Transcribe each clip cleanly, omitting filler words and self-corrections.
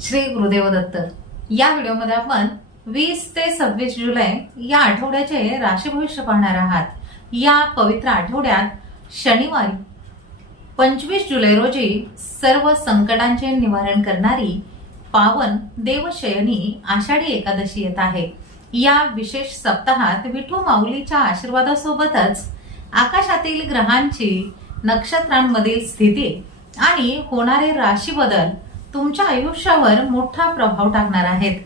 श्री गुरुदेव दत्त। या व्हिडिओमध्ये आपण 20 ते 26 जुलै या आठवड्याचे राशी भविष्य पाहणार आहात। या पवित्र आठवड्यात शनिवारी 25 जुलै रोजी सर्व संकटांचे निवारण करणारी पावन देवशयनी आषाढी एकादशी येत आहे। या विशेष सप्ताहात विठू माऊलीच्या आशीर्वादासोबतच आकाशातील ग्रहांची, नक्षत्रांमधील स्थिती आणि होणारे राशी बदल तुमच्या आयुष्यावर मोठा प्रभाव टाकणार आहेत।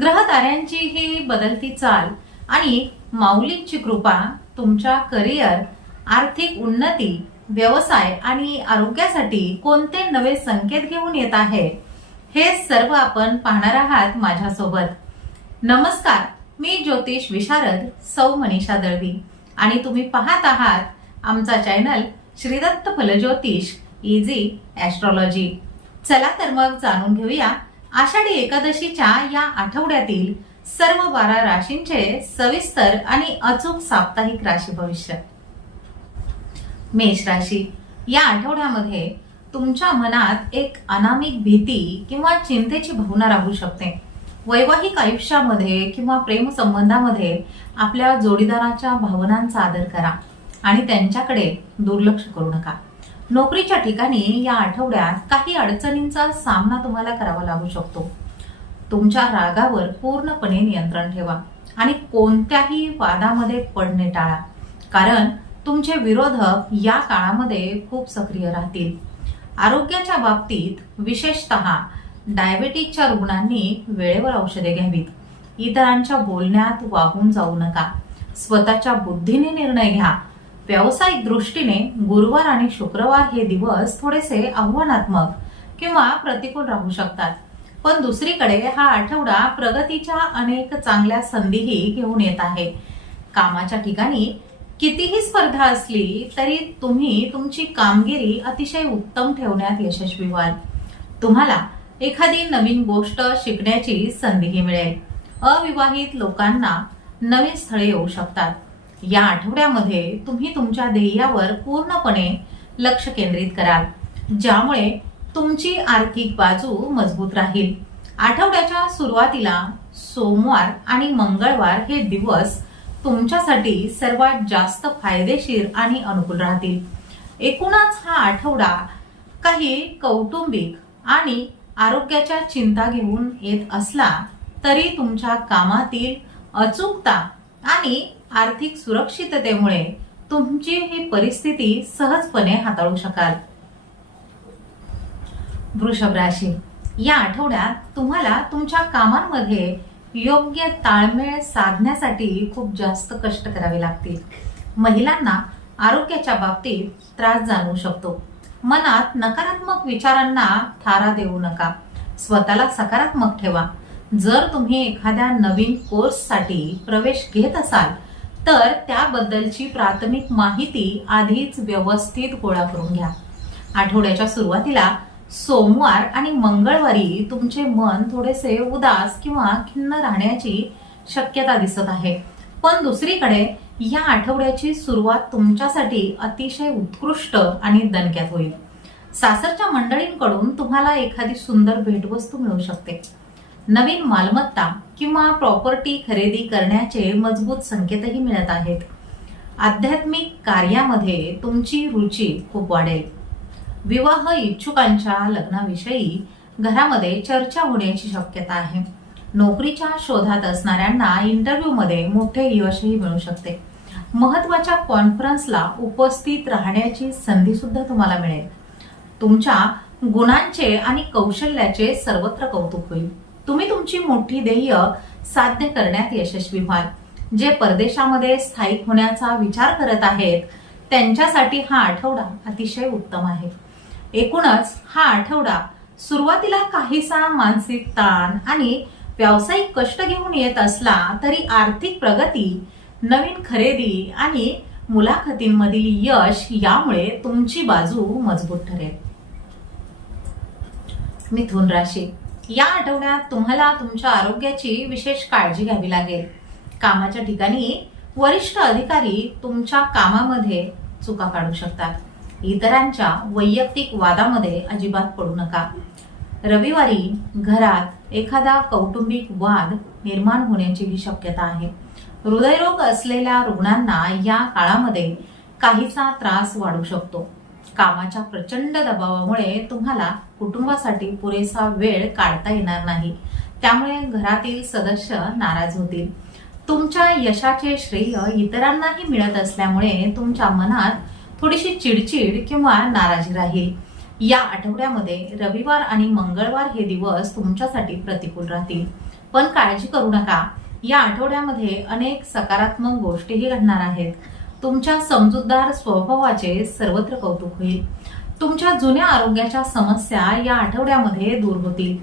ग्रह ताऱ्यांची ही बदलती चाल आणि माऊलींची कृपा तुमच्या करिअर, आर्थिक उन्नती, व्यवसाय आणि आरोग्यासाठी कोणते नवे संकेत घेऊन येत आहे, हे सर्व आपण पाहणार आहात माझ्यासोबत। नमस्कार, मी ज्योतिष विशारद सौ मनीषा दळवी आणि तुम्ही पाहत आहात आमचा चॅनल श्री दत्त फलज्योतिष इझी ॲस्ट्रॉलॉजी। चला तर मग जाणून घेऊया आषाढी एकादशीच्या या आठवड्यातील सर्व 12 राशींचे सविस्तर आणि अचूक साप्ताहिक राशी भविष्य। मेष राशी, या आठवड्यामध्ये तुमच्या मनात एक अनामिक भीती किंवा चिंतेची भावना राहू शकते। वैवाहिक आयुष्यामध्ये किंवा प्रेम संबंधामध्ये आपल्या जोडीदाराच्या भावनांचा आदर करा आणि त्यांच्याकडे दुर्लक्ष करू नका। नोकरीच्या ठिकाणी या आठवड्यात काही अडचणींचा सामना तुम्हाला करावा लागू शकतो। तुमच्या रागावर पूर्णपणे नियंत्रण ठेवा आणि कोणत्याही वादामध्ये पडणे टाळा, कारण तुमचे विरोधक या काळामध्ये खूप सक्रिय राहतील। आरोग्याच्या बाबतीत विशेषतः डायबेटिसच्या रुग्णांनी वेळेवर औषधे घ्यावीत। इतरांच्या बोलण्यात वाहून जाऊ नका। स्वतःच्या बुद्धीने निर्णय घ्या। व्यावसायिक दृष्टीने गुरुवार आणि शुक्रवार हे दिवस थोडेसे आव्हानात्मक किंवा प्रतिकूल राहू शकतात, पण दुसरीकडे हा आठवडा प्रगतीच्या अनेक चांगल्या संधीही घेऊन येत आहे। कामाच्या ठिकाणी कितीही स्पर्धा असली तरी तुम्ही तुमची कामगिरी अतिशय उत्तम ठेवण्यात यशस्वी व्हाल। तुम्हाला एखादी नवीन गोष्ट शिकण्याची संधीही मिळेल। अविवाहित लोकांना नवीन स्थळे येऊ शकतात। या आठवड्यामध्ये तुम्ही तुमच्या ध्येयावर पूर्णपणे लक्ष केंद्रित कराल, ज्यामुळे तुमची आर्थिक बाजू मजबूत राहील। आठवड्याच्या सुरुवातीला सोमवार आणि मंगळवार हे दिवस तुमच्यासाठी सर्वात जास्त फायदेशीर आणि अनुकूल राहतील। एकूणच हा आठवडा काही कौटुंबिक आणि आरोग्याच्या चिंता घेऊन येत असला तरी तुमच्या कामातील अचूकता आणि आर्थिक सुरक्षिततेमुळे तुमची ही परिस्थिती सहजपणे हाताळू शकाल। वृषभ राशी, या आठवड्यात तुम्हाला तुमच्या कामांमध्ये योग्य ताळमेळ साधण्यासाठी खूप जास्त कष्ट करावे लागतील। महिलांना आरोग्याच्या बाबतीत त्रास जाणवू शकतो। मनात नकारात्मक विचारांना थारा देऊ नका। स्वतःला सकारात्मक ठेवा। जर तुम्ही एखाद्या नवीन कोर्ससाठी प्रवेश घेत असाल तर त्याबद्दलची प्राथमिक माहिती आधीच व्यवस्थित गोळा करून घ्या। आठवड्याच्या सुरुवातीला सोमवार आणि मंगळवारी तुमचे मन थोडेसे उदास किंवा खिन्न राहण्याची शक्यता दिसत आहे, पण दुसरीकडे या आठवड्याची सुरुवात तुमच्यासाठी अतिशय उत्कृष्ट आणि दणक्यात होईल। सासरच्या मंडळींकडून तुम्हाला एखादी सुंदर भेटवस्तू मिळू शकते। नवीन मालमत्ता किंवा प्रॉपर्टी खरेदी करण्याचे मजबूत संकेतही मिळत आहेत। आध्यात्मिक कार्यामध्ये तुमची रुची खूप वाढेल। विवाह इच्छुकांच्या लग्नाविषयी घरामध्ये चर्चा होण्याची शक्यता आहे। नोकरीच्या शोधात असणाऱ्यांना इंटरव्ह्यूमध्ये मोठे यशही मिळू शकते। महत्त्वाच्या कॉन्फरन्सला उपस्थित राहण्याची संधी सुद्धा तुम्हाला मिळेल। तुमच्या गुणांचे आणि कौशल्याचे सर्वत्र कौतुक होईल। तुम्ही तुमची मोठी ध्येय साध्य करण्यात यशस्वी व्हाल। जे परदेशामध्ये स्थायिक होण्याचा विचार करत आहेत त्यांच्यासाठी हा आठवडा अतिशय उत्तम आहे। एकूणच हा आठवडा सुरुवातीला काहीसा मानसिक ताण आणि व्यावसायिक कष्ट घेऊन येत असला तरी आर्थिक प्रगती, नवीन खरेदी आणि मुलाखतींमधील यश यामुळे तुमची बाजू मजबूत ठरेल। मिथुन राशी, या आठवड्यात तुम्हाला तुमच्या आरोग्याची विशेष काळजी घ्यावी लागेल। कामाच्या ठिकाणी वरिष्ठ अधिकारी तुमच्या कामामध्ये चुका काढू शकतात। इतरांच्या वैयक्तिक वादामध्ये अजिबात पडू नका। रविवारी घरात एखादा कौटुंबिक वाद निर्माण होण्याची ही शक्यता आहे. हृदयरोग असलेल्या रुग्णांना या काळामध्ये काहीसा त्रास वाढू शकतो. कामाच्या प्रचंड दबावामुळे तुम्हाला कुटुंबासाठी पुरेसा वेळ काढता येणार नाही. त्यामुळे घरातील सदस्य नाराज होतील. तुमच्या यशाचे श्रेय इतरांनाही मिळत असल्यामुळे तुमच्या मनात थोडीशी चिडचिड किंवा नाराजी राहील. या आठवड्यामध्ये रविवार आणि मंगळवार हे दिवस तुमच्यासाठी प्रतिकूल राहतील. पण काळजी करू नका, या आठवड्यामध्ये अनेक सकारात्मक गोष्टीही घडणार आहेत. तुमच्या समजूतदार स्वभावाचे सर्वत्र कौतुक होईल. तुमच्या जुन्या आरोग्याच्या समस्या या आठवड्यामध्ये दूर होतील.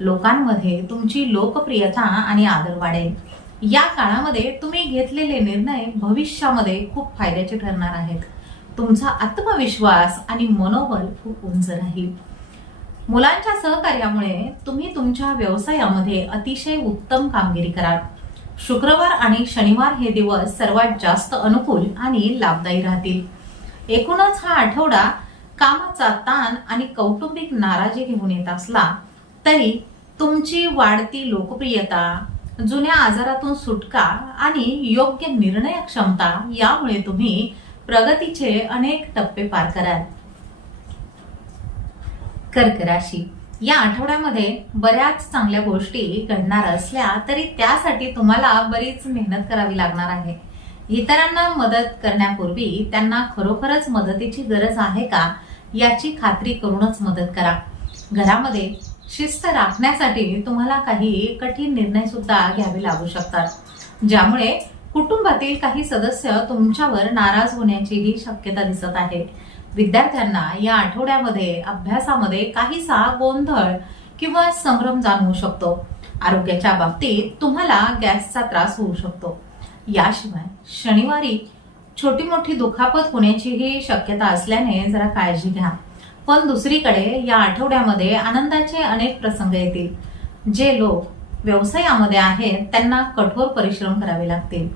लोकांमध्ये तुमची लोकप्रियता आणि आदर वाढेल. या काळामध्ये तुम्ही घेतलेले निर्णय भविष्यामध्ये खूप फायद्याचे ठरणार आहेत. तुमचा आत्मविश्वास आणि मनोबल खूप उंच राहील. मुलांच्या सहकार्यामुळे तुम्ही तुमच्या व्यवसायामध्ये अतिशय उत्तम कामगिरी कराल. शुक्रवार आणि शनिवार हे दिवस सर्वात जास्त अनुकूल आणि लाभदायी राहतील. एकूणच हा आठवडा कामाचा ताण आणि कौटुंबिक नाराजी घेऊन येत असला तरी तुमची वाढती लोकप्रियता, जुन्या आजारातून सुटका आणि योग्य निर्णय क्षमता यामुळे तुम्ही प्रगतीचे अनेक टप्पे पार कराल. कर्क राशी, या आठवड्यामध्ये बऱ्याच चांगल्या गोष्टी घडणार असल्या तरी त्यासाठी तुम्हाला बरीच मेहनत करावी लागणार आहे. इतरांना मदत करण्यापूर्वी त्यांना खरोखरच मदतीची गरज आहे का याची खात्री करूनच मदत करा. घरामध्ये शिस्त राखण्यासाठी तुम्हाला काही कठीण निर्णय सुद्धा घ्यावे लागू शकतात, ज्यामुळे कुटुंबातील काही सदस्य तुमच्यावर नाराज होण्याचीही शक्यता दिसत आहे. विद्यार्थ्यांना या आठवड्यामध्ये अभ्यासामध्ये काहीसा गोंधळ किंवा संभ्रम जाणवू शकतो. आरोग्याच्या बाबतीत तुम्हाला गॅसचा त्रास होऊ शकतो. याशिवाय शनिवारी छोटी मोठी दुखापत होण्याचीही शक्यता असल्याने जरा काळजी घ्या. पण दुसरीकडे या आठवड्यामध्ये आनंदाचे अनेक प्रसंग येतील. जे लोक व्यवसायामध्ये आहेत त्यांना कठोर परिश्रम करावे लागतील.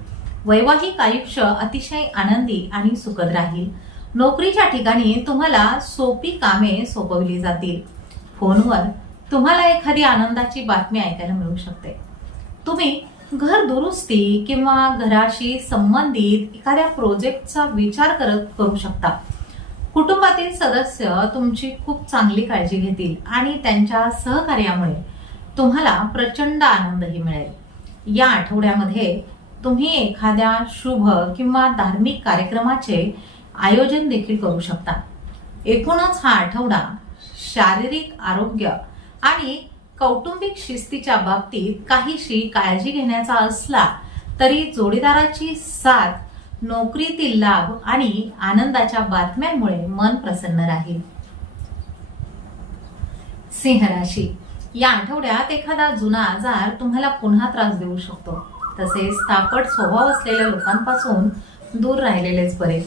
वैवाहिक आयुष्य अतिशय आनंदी आणि सुखद राहील. नोकरीच्या ठिकाणी तुम्हाला सोपी कामे सोपवली जातील. फोनवर तुम्हाला एखादी आनंदाची बातमी ऐकायला मिळू शकते. तुम्ही घर दुरुस्ती किंवा घराशी संबंधित एखाद्या प्रोजेक्टचा विचार करू शकता. कुटुंबातील सदस्य तुमची खूप चांगली काळजी घेतील आणि त्यांच्या सहकार्यामुळे तुम्हाला प्रचंड आनंदही मिळेल. या आठवड्यामध्ये तुम्ही एखाद्या शुभ किंवा धार्मिक कार्यक्रमाचे आयोजन देखील करू शकता. एकूणच हा आठवडा शारीरिक आरोग्य आणि कौटुंबिक शिस्तीच्या बाबतीत काहीशी काळजी घेण्याचा असला तरी जोडीदाराची साथ, नोकरीतील लाभ आणि आनंदाच्या बातम्यांमुळे मन प्रसन्न राहील. सिंह राशी, या आठवड्यात एखादा जुना आजार तुम्हाला पुन्हा त्रास देऊ शकतो. तसेच तापट स्वभाव असलेल्या लोकांपासून दूर राहिलेलेच बरे.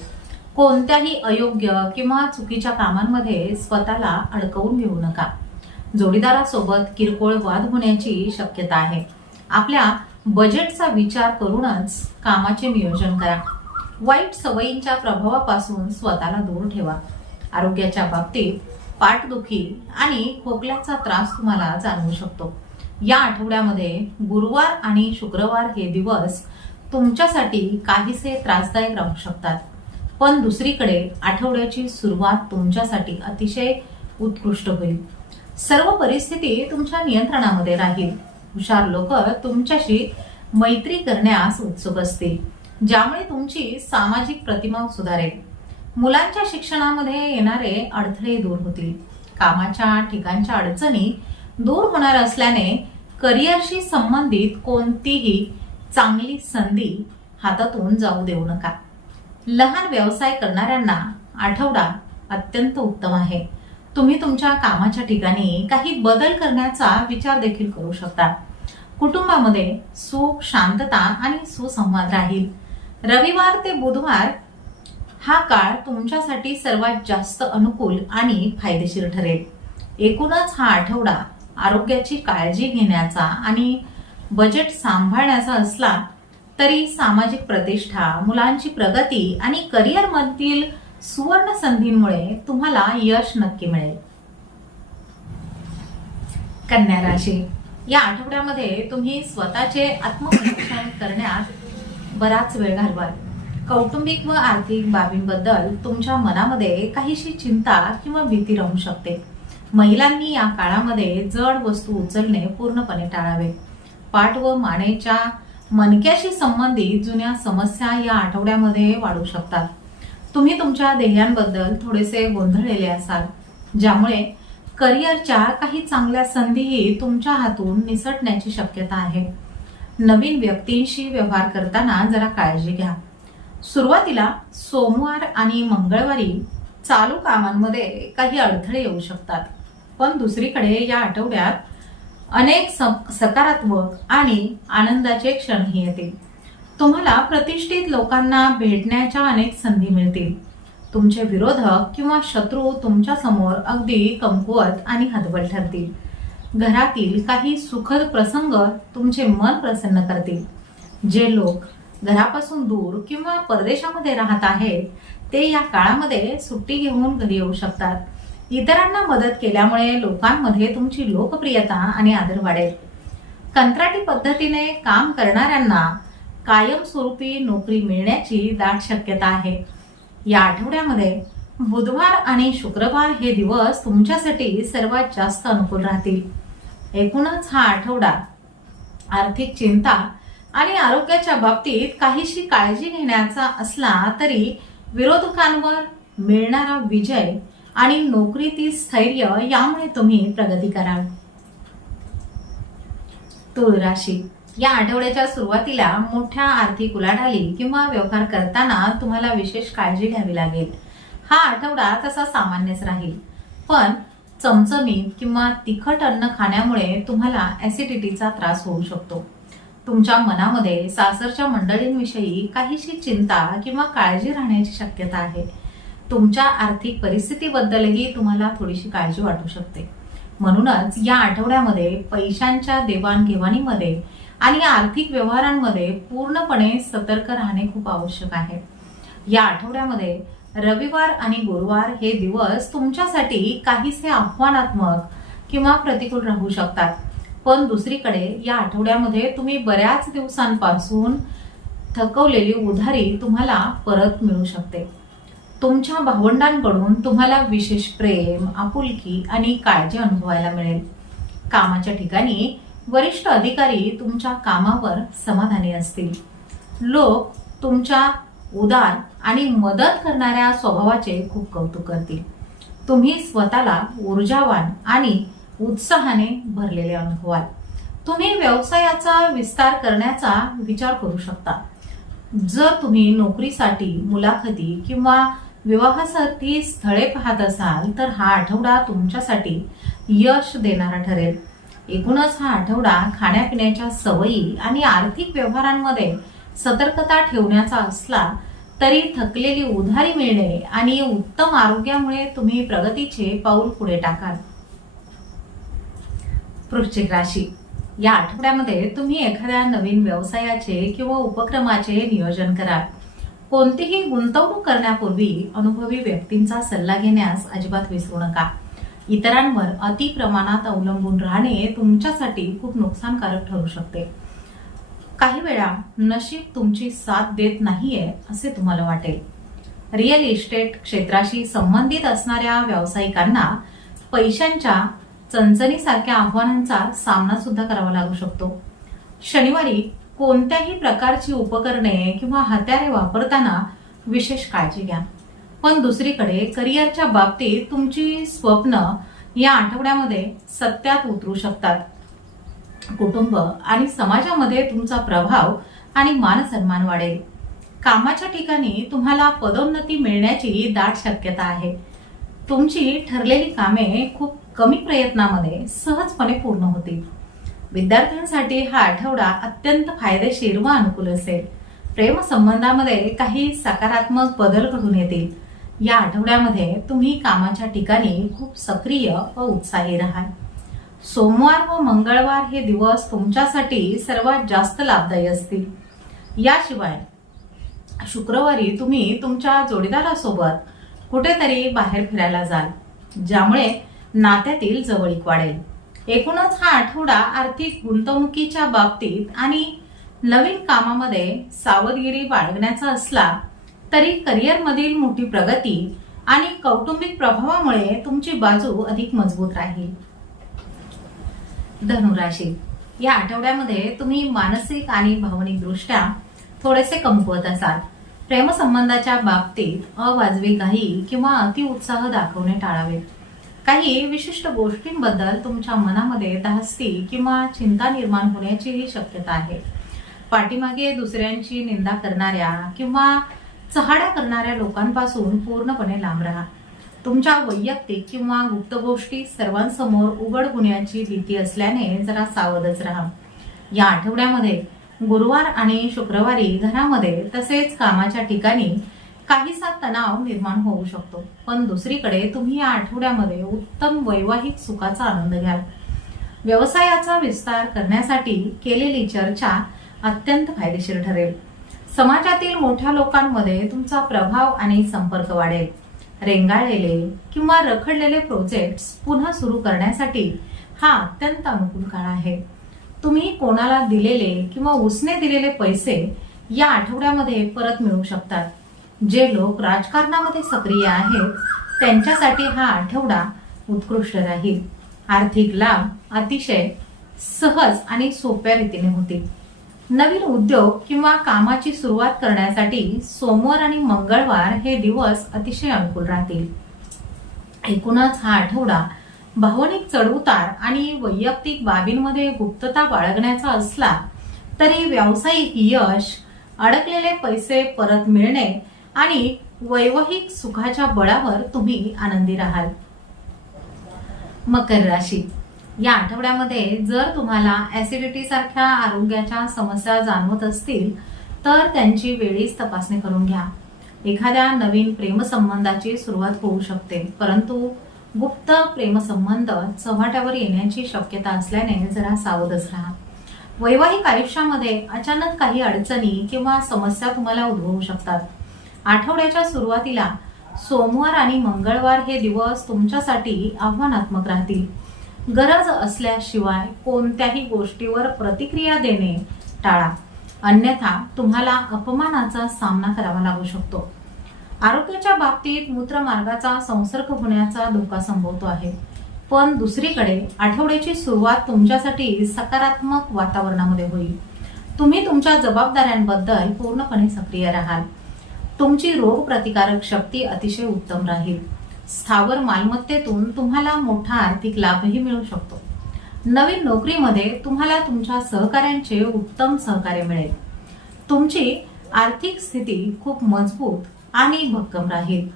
कोणत्याही अयोग्य किंवा चुकीच्या कामांमध्ये स्वतःला अडकवून घेऊ नका. जोडीदारासोबत किरकोळ वाद होण्याची शक्यता आहे. आपल्या बजेटचा विचार करूनच कामाचे नियोजन करा. वाईट सवयींच्या प्रभावापासून स्वतःला दूर ठेवा. आरोग्याच्या बाबतीत पाठदुखी आणि खोकल्याचा त्रास तुम्हाला जाणवू शकतो. या आठवड्यामध्ये गुरुवार आणि शुक्रवार हे दिवस तुमच्यासाठी काहीसे त्रासदायक राहू शकतात. पण दुसरीकडे आठवड्याची सुरुवात तुमच्यासाठी अतिशय उत्कृष्ट होईल. सर्व परिस्थिती तुमच्या नियंत्रणामध्ये राहील. हुशार लोक तुमच्याशी मैत्री करण्यास उत्सुक असतील, ज्यामुळे तुमची सामाजिक प्रतिमा सुधारेल. मुलांच्या शिक्षणामध्ये येणारे अडथळे दूर होतील. कामाच्या ठिकाणच्या अडचणी दूर होणार असल्याने करिअरशी संबंधित कोणतीही चांगली संधी हातातून जाऊ देऊ नका. लहान व्यवसाय करणाऱ्यांना आठवडा अत्यंत उत्तम आहे. तुम्ही तुमच्या कामाच्या ठिकाणी काही बदल करण्याचा विचार देखील करू शकता. कुटुंबामध्ये सुख, शांतता आणि सुसंवाद राहील. रविवार ते बुधवार हा काळ तुमच्यासाठी सर्वात जास्त अनुकूल आणि फायदेशीर ठरेल. एकूणच हा आठवडा आरोग्याची काळजी घेण्याचा आणि बजेट सांभाळण्याचा असला तरी सामाजिक प्रतिष्ठा, मुलांची प्रगती आणि करिअर मधील सुवर्ण संधींमुळे तुम्हाला यश नक्की मिळेल. कन्या राशी, या आठवड्यामध्ये तुम्ही स्वतःचे आत्मपरीक्षण करण्यात बराच वेळ घालवाल. कौटुंबिक व आर्थिक बाबींबद्दल तुमच्या मनामध्ये काहीशी चिंता किंवा भीती राहू शकते. महिलांनी या काळामध्ये जड वस्तू उचलणे पूर्णपणे टाळावे. पाठ व मानेच्या मणक्याशी संबंधित जुन्या समस्या या आठवड्यामध्ये वाढू शकतात. तुम्ही तुमच्या ध्येयांबद्दल थोडेसे गोंधळलेले असाल, ज्यामुळे करिअरच्या काही चांगल्या संधीही तुमच्या हातून निसटण्याची शक्यता आहे. नवीन व्यक्तींशी व्यवहार करताना जरा काळजी घ्या. सुरुवातीला सोमवार आणि मंगळवारी चालू कामांमध्ये काही अडथळे येऊ शकतात, पण दुसरीकडे या आठवड्यात अनेक सकारात्मक आणि आनंदाचे क्षणही येतील. तुम्हाला प्रतिष्ठित लोकांना भेटण्याच्या अनेक संधी मिळतील. तुमचे विरोधक किंवा शत्रू तुमच्या समोर अगदी कमकुवत आणि हतबल ठरतील. घरातील काही सुखद प्रसंग तुमचे मन प्रसन्न करतील. जे लोक घरापासून दूर किंवा परदेशामध्ये राहत आहेत ते या काळामध्ये सुट्टी घेऊन घरी येऊ शकतात. इतरांना मदत केल्यामुळे लोकांमध्ये तुमची लोकप्रियता आणि आदर वाढेल. कंत्राटी पद्धतीने काम करणाऱ्यांना कायमस्वरूपी नोकरी मिळण्याची दाट शक्यता आहे. या आठवड्यामध्ये बुधवार आणि शुक्रवार हे दिवस तुमच्यासाठी सर्वात जास्त अनुकूल राहतील. एकूणच हा आठवडा आर्थिक चिंता आणि आरोग्याच्या बाबतीत काहीशी काळजी घेण्याचा असला तरी विरोधकांवर मिळणारा विजय आणि नोकरीतील स्थैर्य यामुळे तुम्ही प्रगती कराल. तुळ राशी, या आठवड्याच्या सुरुवातीला मोठ्या आर्थिक उलाढाली किंवा व्यवहार करताना तुम्हाला विशेष काळजी घ्यावी लागेल. हा आठवडा तसा सामान्यच राहील, पण चमचमीत किंवा तिखट अन्न खाण्यामुळे तुम्हाला ऍसिडिटीचा त्रास होऊ शकतो. तुमच्या मनामध्ये सासरच्या मंडळींविषयी काहीशी चिंता किंवा काळजी राहण्याची शक्यता आहे. तुमच्या आर्थिक परिस्थितीबद्दलही तुम्हाला थोडीशी काळजी वाटू शकते. म्हणूनच या आठवड्यामध्ये पैशांच्या देवाणघेवाणीमध्ये आणि आर्थिक व्यवहारांमध्ये पूर्णपणे सतर्क राहणे खूप आवश्यक आहे. या आठवड्यामध्ये रविवार आणि गुरुवार हे दिवस तुमच्यासाठी काहीसे आव्हानात्मक किंवा प्रतिकूल राहू शकतात, पण दुसरीकडे या आठवड्यामध्ये तुम्ही बऱ्याच दिवसांपासून थकवलेली उधारी तुम्हाला परत मिळू शकते. तुमच्या भावंडांकडून तुम्हाला विशेष प्रेम, आपुलकी आणि काळजी अनुभवायला मिळेल. कामाच्या ठिकाणी वरिष्ठ अधिकारी तुमच्या कामावर समाधानी असतील. लोक तुमच्या उदार आणि मदत करणाऱ्या स्वभावाचे खूप कौतुक करतील. तुम्ही स्वतःला ऊर्जावान आणि उत्साहाने भरलेले अनुभवाल. तुम्ही व्यवसायाचा विस्तार करण्याचा विचार करू शकता. जर तुम्ही नोकरीसाठी मुलाखती किंवा विवाहासाठी स्थळे पाहत असाल तर हा आठवडा तुमच्यासाठी यश देणारा ठरेल. एकूणच हा आठवडा खाण्यापिण्याच्या सवयी आणि आर्थिक व्यवहारांमध्ये सतर्कता ठेवण्याचा असला तरी थकलेली उधारी मिळणे आणि उत्तम आरोग्यामुळे तुम्ही प्रगतीचे पाऊल पुढे टाकाल. वृश्चिक राशी, या आठवड्यामध्ये तुम्ही एखाद्या नवीन व्यवसायाचे किंवा उपक्रमाचे नियोजन कराल. कोणतीही गुंतवणूक करण्यापूर्वी अनुभवी व्यक्तींचा सल्ला घेण्यास अजिबात विसरू नका. इतरांवर अति प्रमाणात अवलंबून राहणे तुमच्यासाठी खूप नुकसानकारक ठरू शकते. काही वेळा नशीब तुमची साथ देत नाहीये असे तुम्हाला वाटेल. रिअल इस्टेट क्षेत्राशी संबंधित असणाऱ्या व्यावसायिकांना पैशांच्या चणचणीसारख्या आव्हानांचा सामना सुद्धा करावा लागू शकतो. शनिवारी कोणत्याही प्रकारची उपकरणे किंवा हत्यारे वापरताना विशेष काळजी घ्या. पण दुसरीकडे करिअरच्या बाबतीत तुमची स्वप्न या आठवड्यामध्ये सत्यात उतरू शकतात. कुटुंब आणि समाजामध्ये तुमचा प्रभाव आणि मानसन्मान वाढेल. कामाच्या ठिकाणी तुम्हाला पदोन्नती मिळण्याची दाट शक्यता आहे. तुमची ठरलेली कामे खूप कमी प्रयत्नामध्ये सहजपणे पूर्ण होतील. विद्यार्थ्यांसाठी हा आठवडा अत्यंत फायदेशीर व अनुकूल असेल. प्रेम संबंधामध्ये काही सकारात्मक बदल घडून येतील. या आठवड्यामध्ये तुम्ही कामाच्या ठिकाणी खूप सक्रिय व उत्साही राहाल. सोमवार व मंगळवार हे दिवस तुमच्यासाठी सर्वात जास्त लाभदायी असतील. याशिवाय शुक्रवारी तुम्ही तुमच्या जोडीदारासोबत कुठेतरी बाहेर फिरायला जाल, ज्यामुळे नात्यातील जवळीक वाढेल. एकूणच हा आठवडा आर्थिक गुंतवणुकीच्या बाबतीत आणि नवीन कामामध्ये सावधगिरी बाळगण्याचा असला तरी करिअरमधील मोठी प्रगती आणि कौटुंबिक प्रभावामुळे तुमची बाजू अधिक मजबूत राहील. धनुराशी, या आठवड्यामध्ये तुम्ही मानसिक आणि भावनिक दृष्ट्या थोडेसे कमकुवत असाल. प्रेमसंबंधाच्या बाबतीत अवाजवी घाई किंवा अति उत्साह दाखवणे टाळावे. काही विशिष्ट गोष्टींबद्दल तुमच्या मनामध्ये धास्ती किंवा चिंता निर्माण होण्याचीही शक्यता आहे. पाठीमागे दुसऱ्यांची निंदा करणाऱ्या किंवा चहाडा करणाऱ्या लोकांपासून पूर्णपणे लांब राहा. तुमच्या वैयक्तिक किंवा गुप्त गोष्टी सर्वांसमोर उघड होण्याची भीती असल्याने जरा सावधच राहा. या आठवड्यामध्ये गुरुवार आणि शुक्रवारी घरामध्ये तसेच कामाच्या ठिकाणी काहीसा तणाव निर्माण होऊ शकतो. पण दुसरीकडे तुम्ही या आठवड्यामध्ये उत्तम वैवाहिक सुखाचा आनंद घ्याल. व्यवसायाचा विस्तार करण्यासाठी केलेली चर्चा अत्यंत फायदेशीर ठरेल. समाजातील मोठ्या लोकांमध्ये तुमचा प्रभाव आणि संपर्क वाढेल. रेंगाळलेले किंवा रखडलेले प्रोजेक्ट्स पुन्हा सुरू करण्यासाठी हा अत्यंत अनुकूल काळ आहे. तुम्ही कोणाला दिलेले किंवा उसने दिलेले पैसे या आठवड्यामध्ये परत मिळवू शकतात. जे लोक राजकारणामध्ये सक्रिय आहेत त्यांच्यासाठी हा आठवडा उत्कृष्ट राहील. आर्थिक लाभ अतिशय सहज आणि सोप्या रीतीने होतील. नवीन उद्योग किंवा कामाची सुरुवात करण्यासाठी सोमवार आणि मंगळवार हे दिवस अतिशय अनुकूल राहतील. एकूणच हा आठवडा भावनिक चढउतार आणि वैयक्तिक बाबींमध्ये गुप्तता बाळगण्याचा असला तरी व्यावसायिक यश, अडकलेले पैसे परत मिळणे आणि वैवाहिक सुखाच्या बळावर तुम्ही आनंदी राहाल. मकर राशी, या आठवड्यामध्ये जर तुम्हाला ऍसिडिटी सारख्या आरोग्याच्या समस्या जाणवत असतील तर त्यांची वेळीच तपासणी करून घ्या. एखाद्या नवीन प्रेमसंबंधाची सुरुवात होऊ शकते, परंतु गुप्त प्रेमसंबंध चव्हाट्यावर येण्याची शक्यता असल्याने जरा सावधच राहा. वैवाहिक आयुष्यामध्ये अचानक काही अडचणी किंवा समस्या तुम्हाला उद्भवू शकतात. आठवड्याच्या सुरुवातीला सोमवार आणि मंगळवार हे दिवस तुमच्यासाठी आव्हानात्मक राहतील. गरज असल्याशिवाय कोणत्याही गोष्टीवर प्रतिक्रिया देणे टाळा, अन्यथा तुम्हाला अपमानाचा सामना करावा लागू शकतो. आरोग्याच्या बाबतीत मूत्रमार्गाचा संसर्ग होण्याचा धोका संभवतो आहे, पण दुसरीकडे आठवड्याची सुरुवात तुमच्यासाठी सकारात्मक वातावरणामध्ये होईल. तुम्ही तुमच्या जबाबदाऱ्यांबद्दल पूर्णपणे सक्रिय राहाल. तुमची रोग प्रतिकारक शक्ती अतिशय उत्तम राहील. स्थावर मालमत्तेतून तुम्हाला मोठा आर्थिक लाभही मिळू शकतो. नवीन नोकरीमध्ये तुम्हाला तुमच्या सहकाऱ्यांचे उत्तम सहकार्य मिळेल. तुमची आर्थिक स्थिती खूप मजबूत आणि भक्कम राहील.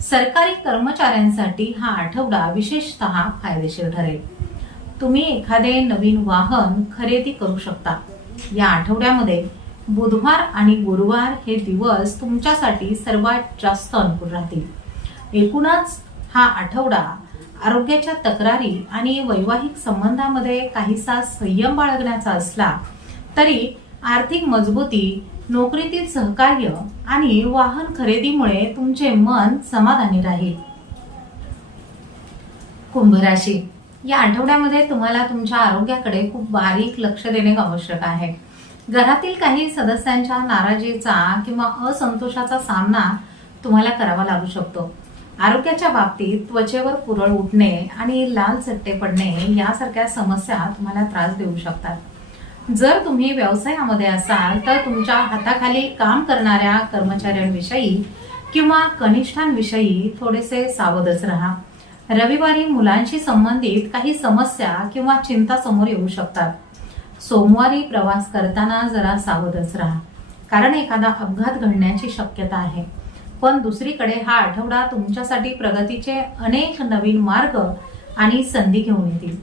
सरकारी कर्मचाऱ्यांसाठी हा आठवडा विशेषतः फायदेशीर ठरेल. तुम्ही एखादे नवीन वाहन खरेदी करू शकता. या आठवड्यामध्ये बुधवार आणि गुरुवार हे दिवस तुमच्यासाठी सर्वात जास्त अनुकूल राहतील. एकूणच हा आठवडा आरोग्याच्या तक्रारी आणि वैवाहिक संबंधामध्ये काहीसा संयम बाळगण्याचा असला तरी आर्थिक मजबूती, नोकरीतील सहकार्य आणि वाहन खरेदीमुळे तुमचे मन समाधानी राहील. कुंभ राशी, या आठवड्यामध्ये तुम्हाला तुमच्या आरोग्याकडे खूप बारीक लक्ष देणे आवश्यक आहे. घरातील काही सदस्यांच्या नाराजीचा किंवा असंतोषाचा सामना तुम्हाला करावा लागू शकतो. आरोग्याच्या बाबतीत त्वचेवर पुरळ उठणे आणि लाल चट्टे पडणे यासारख्या समस्या तुम्हाला त्रास देऊ शकतात. जर तुम्ही व्यवसायामध्ये असाल तर तुमच्या हाताखाली काम करणाऱ्या कर्मचाऱ्यांविषयी किंवा कनिष्ठांविषयी थोडेसे सावधच राहा. रविवारी मुलांशी संबंधित काही समस्या किंवा चिंता समोर येऊ शकतात. सोमवारी प्रवास करताना जरा सावधच राहा, कारण एखादा अपघात घडण्याची शक्यता आहे. पण दुसरीकडे हा आठवडा तुमच्यासाठी प्रगतीचे अनेक नवीन मार्ग आणि संधी घेऊन येतील.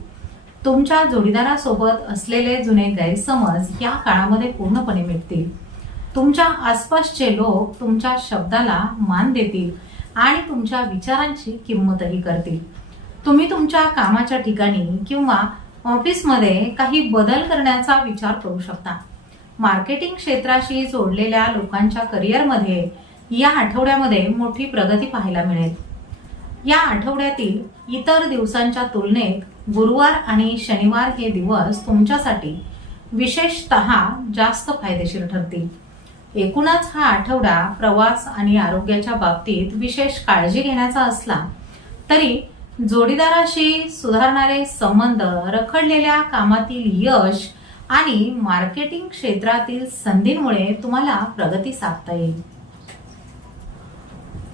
तुमच्या जोडीदारासोबत असलेले जुने गैरसमज या काळामध्ये पूर्णपणे मिटतील. तुमच्या आसपासचे लोक तुमच्या शब्दाला मान देतील आणि तुमच्या विचारांची किंमतही करतील. तुम्ही तुमच्या कामाच्या ठिकाणी किंवा ऑफिसमध्ये काही बदल करण्याचा विचार करू शकता. मार्केटिंग क्षेत्राशी जोडलेल्या लोकांच्या करिअरमध्ये या आठवड्यामध्ये मोठी प्रगती पाहायला मिळेल. या आठवड्यातील इतर दिवसांच्या तुलनेत गुरुवार आणि शनिवार हे दिवस तुमच्यासाठी विशेषतः जास्त फायदेशीर ठरतील. एकूणच हा आठवडा प्रवास आणि आरोग्याच्या बाबतीत विशेष काळजी घेण्याचा असला तरी जोडीदाराशी सुधारणारे संबंध, रखडलेल्या कामातील यश आणि मार्केटिंग क्षेत्रातील संधींमुळे तुम्हाला प्रगती साधता येईल.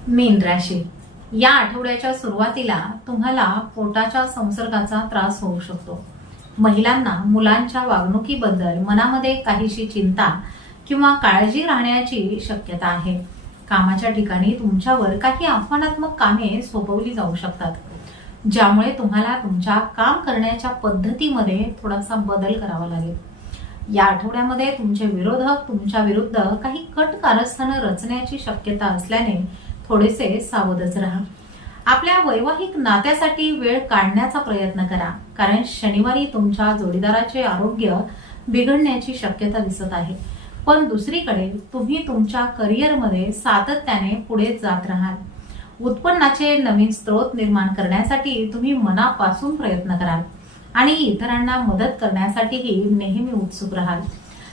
मीन राशी, या आठवड्याच्या सुरुवातीला तुम्हाला पोटाच्या संसर्गाचा त्रास होऊ शकतो. महिलांना मुलांच्या वागणुकीबद्दल मनामध्ये काहीशी चिंता किंवा काळजी राहण्याची शक्यता आहे. कामाच्या ठिकाणी तुमच्यावर काही आव्हानात्मक कामे सोपवली जाऊ शकतात, ज्यामुळे तुम्हाला तुमच्या काम करण्याच्या पद्धतीमध्ये थोडासा बदल करावा लागेल. या आठवड्यामध्ये तुमचे विरोधक तुमच्या विरुद्ध काही कट कारस्थानं रचण्याची शक्यता असल्याने थोडेसे सावधच राहा. आपल्या वैवाहिक नात्यासाठी वेळ काढण्याचा प्रयत्न करा, कारण शनिवारी तुमच्या जोडीदाराचे आरोग्य बिघडण्याची शक्यता दिसत आहे. पण दुसरीकडे तुम्ही तुमच्या करिअरमध्ये सातत्याने पुढे जात राहाल. उत्पन्नाचे नवीन स्रोत निर्माण करण्यासाठी तुम्ही मनापासून प्रयत्न कराल आणि इतरांना मदत करण्यासाठीही नेहमी उत्सुक राहाल.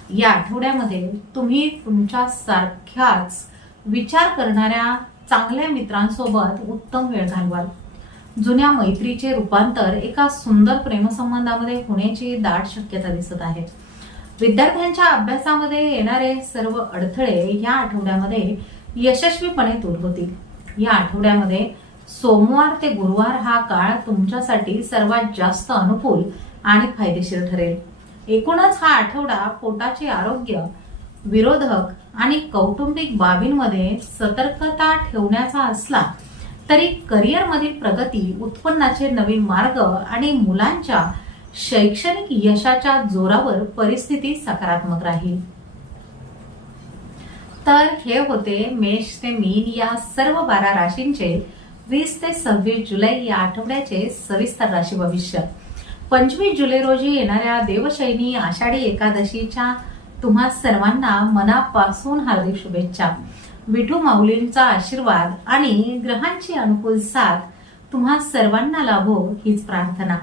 या आठवड्यामध्ये तुम्ही तुमच्या सारख्याच विचार करणाऱ्या चांगल्या मित्रांसोबत उत्तम वेळ घालवाल. जुन्या मैत्रीचे रूपांतर एका सुंदर प्रेमसंबंधामध्ये होण्याची दाट शक्यता दिसत आहे. विद्यार्थ्यांच्या अभ्यासामध्ये येणारे सर्व अडथळे या आठवड्यामध्ये यशस्वीपणे दूर होतील. या आठवड्यामध्ये सोमवार ते गुरुवार हा काळ तुमच्यासाठी सर्वात जास्त अनुकूल आणि फायदेशीर ठरेल. एकूणच हा आठवडा पोटाचे आरोग्य, विरोधक आणि कौटुंबिक बाबींमध्ये सतर्कता ठेवण्याचा असला तरी करिअरमधील प्रगती, उत्पन्नाचे नवीन मार्ग आणि मुलांच्या शैक्षणिक यशाच्या जोरावर परिस्थिती सकारात्मक राहील. तर हे होते मेष ते मीन या सर्व 12 राशींचे 20 ते 26 जुलै या आठवड्याचे सविस्तर राशी भविष्य. 25 जुलै रोजी येणाऱ्या देवशयनी आषाढी एकादशीच्या तुम्हा सर्वांना मनापासून हार्दिक शुभेच्छा. विठू माऊलींचा आशीर्वाद आणि ग्रहांची अनुकूल साथ तुम्हा सर्वांना लाभो हीच प्रार्थना.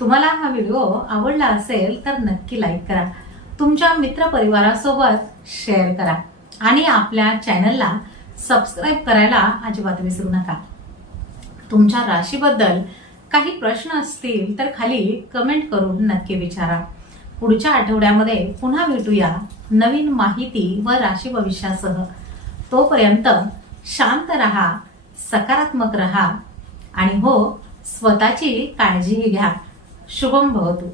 तुम्हाला हा व्हिडिओ आवडला असेल तर नक्की लाईक करा, तुमच्या मित्रपरिवारासोबत शेअर करा आणि आपल्या चॅनलला सबस्क्राईब करायला अजिबात विसरू नका. तुमच्या राशीबद्दल काही प्रश्न असतील तर खाली कमेंट करून नक्की विचारा. पुढच्या आठवड्यामध्ये पुन्हा भेटूया नवीन माहिती व राशी भविष्यासह. तोपर्यंत शांत रहा, सकारात्मक रहा आणि हो, स्वतःची काळजीही घ्या. शुभम भवतु.